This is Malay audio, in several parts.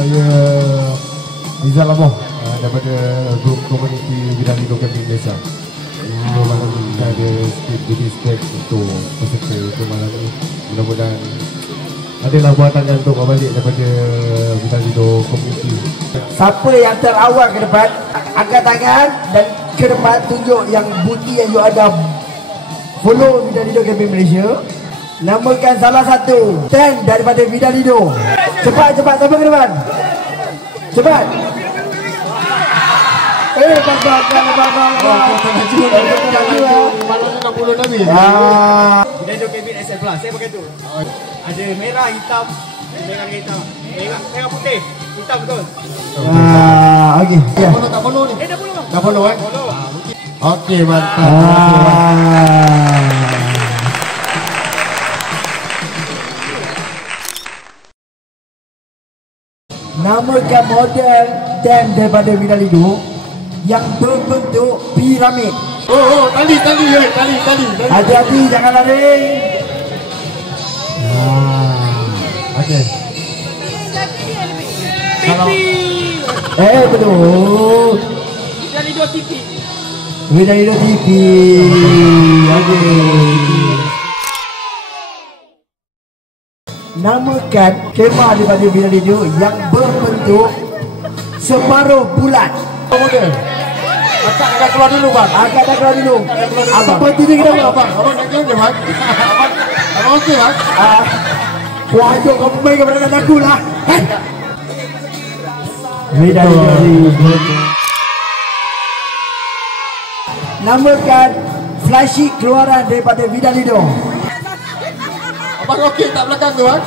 Saya Rizal Lamoh daripada grup komuniti Bidang Lido Camping Malaysia. Malam ni kita ada sikit goodie set untuk peserta untuk malam ni. Mudah-mudahan adalah buatan yang untuk balik daripada Bidang Lido komuniti. Siapa yang terawal ke depan, angkat tangan dan ke depan tunjuk yang bukti yang you ada follow Bidang Lido Camping Malaysia. Namakan salah satu stand daripada Bidang Lido. Cepat, siapa ke depan? Cepat. Bang. Malam ni 60 tadi. Bidang Lido Camping SL Plus. Saya pakai tu. Ada merah, hitam, merah hitam. Merah putih, hitam betul. Okey. Tak follow ni. Dah follow. Dah follow Follow. Okey, mantap. Namakan model tent daripada Bidang Lido yang berbentuk piramid. Tali. Hati-hati, jangan lari. Okey. Belum. Bidang Lido TV. Bidang Lido TV. Okey. Namakan kemah daripada Bidang Lido yang berbentuk separuh bulat. Model. Akak dah keluar dulu, bang. Abang berhenti dia kita Abang nak game ke, bang? Abang okey, bang? Wajah kau main kepada aku lah. Bidang Lido. Namakan flashy keluaran daripada Bidang Lido. Abang okey tak belakang tu, bang?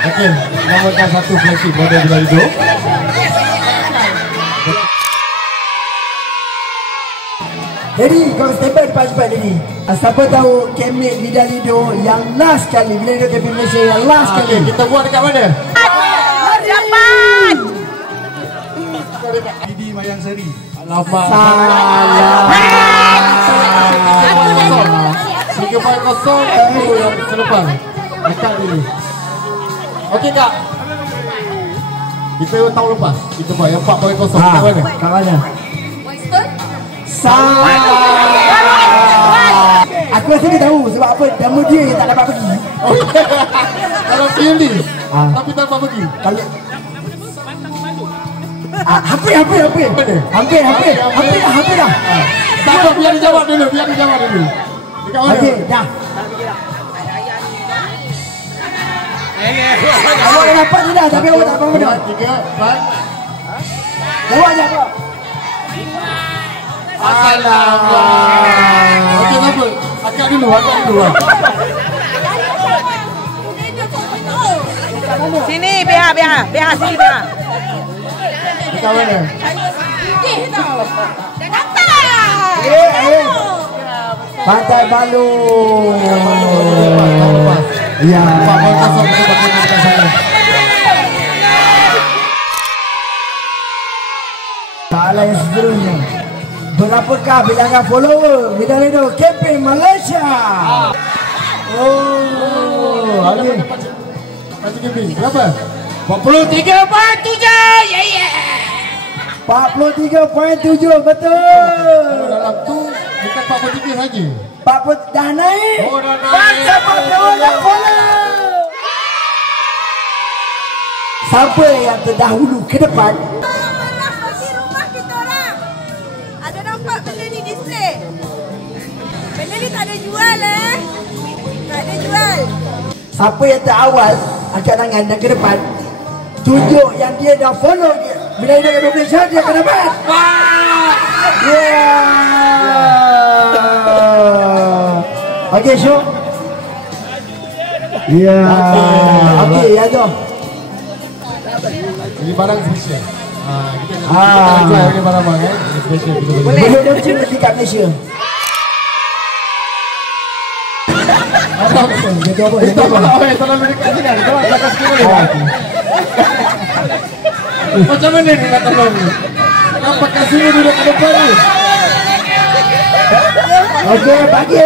Okey, namakan satu flagship model Bidang Lido. Jadi kau step by cepat Dedi. Siapa tahu kemik Bidang Lido yang last kali, Bidang Lido Camping Malaysia yang last kali. Kita buat dekat mana? Cepat. Didi Mayang Seri. Alamak. Salah. 3.0 itu yang selepas. Dekat dulu. Okey, Kak. Kita tahun lepas kita buat yang 4.0 kat mana? Kat mana? Winston. Salah. Aku rasa dia tahu sebab apa, nama dia yang tak dapat pergi. Kalau pilih tapi tak dapat pergi. Kalau hampir dah. Tak apa, biar dia jawab dulu. Dekat mana? Okey, dah. Awak dah dapat ni dah, tapi awak tak faham dah. 3, 4. Jawab je apa? Alamak. Okey, tak apa. Akak dulu. Sini biar sini biar. Dekat mana? Dah dapat. Pantai Balu. Ya. 4.0 kita pakai dekat sana. Soalan yang seterusnya. Berapakah bilangan follower Bidang Lido Camping Malaysia? Okey. Macam camping. Berapa? 43.7. Yeah. 43.7 betul. Dalam tu bukan 43 saja. 40 dah naik. Dah naik. Banyak follow. Siapa yang terdahulu ke depan? Rumah kita orang. Ada nampak benda ni display. Benda ni tak ada jual Tak ada jual. Siapa yang terawal angkat tangan dan ke depan, tunjuk yang dia dah follow dia. Bila dia ke Malaysia dia ke depan. Okey, show. Okey, ya jom. Ini barang special. Kita jual ni barang-barang ini special kita boleh. Boleh launching lagi kat Malaysia. Itu apa? Terlalu dekat sini. Tolong belakang sikit boleh. Macam mana ni nak tolong ni? Kenapa kat sini duduk ke depan ni? Okey,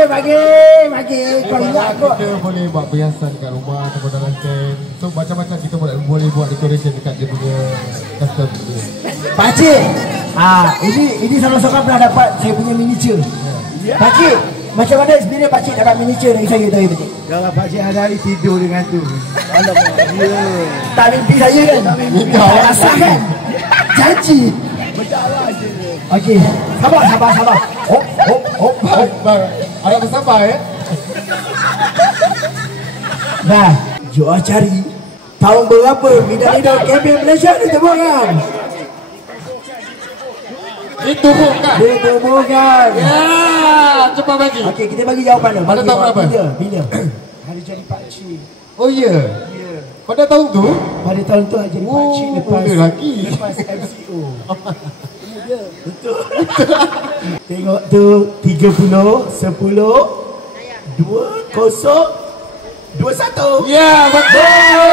bagi. Kau ingat kok. Kita boleh buat perhiasan kat rumah ataupun dalam tent. So macam-macam kita boleh buat decoration dekat dia punya custom tu. Pakcik, ini salah seorang pernah dapat saya punya miniature. Pakcik, macam mana experience pakcik dapat miniature dari saya tadi pakcik? Kalau pakcik hari-hari tidur dengan tu. Tak mimpi saya kan? Tak rasa kan? Janji. Berjalan je. Okey, sabar. Harap bersabar ya. Nah, jom cari tahun berapa Bidang-Bidang Campaign Malaysia ditemukan? Ditemukan. Ditemukan. Ya, cepat bagi. Okey, kita bagi jawapan dah. Pada tahun berapa? Bila? Hari jadi pakcik. Oh ya. Pada tahun tu? Pada tahun tu hari jadi pakcik muda lagi. lepas MCO. Betul. Tengok tu 30, 10, 20, 21. Ya, betul.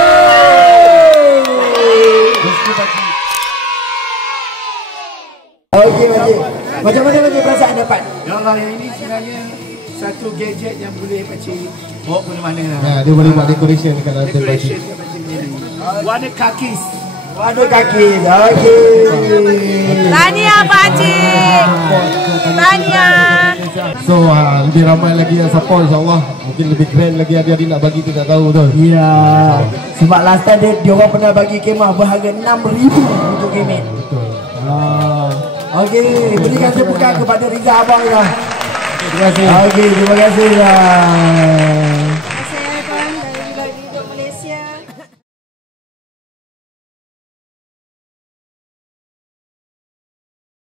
Okey. Macam mana perasaan dapat? Ya Allah, yang ini sebenarnya satu gadget yang boleh pakcik bawa ke mana lah. Nah, dia boleh buat decoration dekat dalam tent Decoration pakcik. kat pakcik ni. Warna kakis. Waduh kaki. Okey. Tahniah pakcik. Tahniah. So lebih ramai lagi yang support insyaAllah. Mungkin lebih grand lagi adik-adik nak bagi tu tak tahu tu. Ya. Sebab last time dia orang pernah bagi kemah berharga 6,000 untuk kemah. Betul. Okey, berikan tepukan kepada Riza abang ya. Terima kasih. Okey, terima kasih lah. Saya Abang dari Bidang Hidup Malaysia.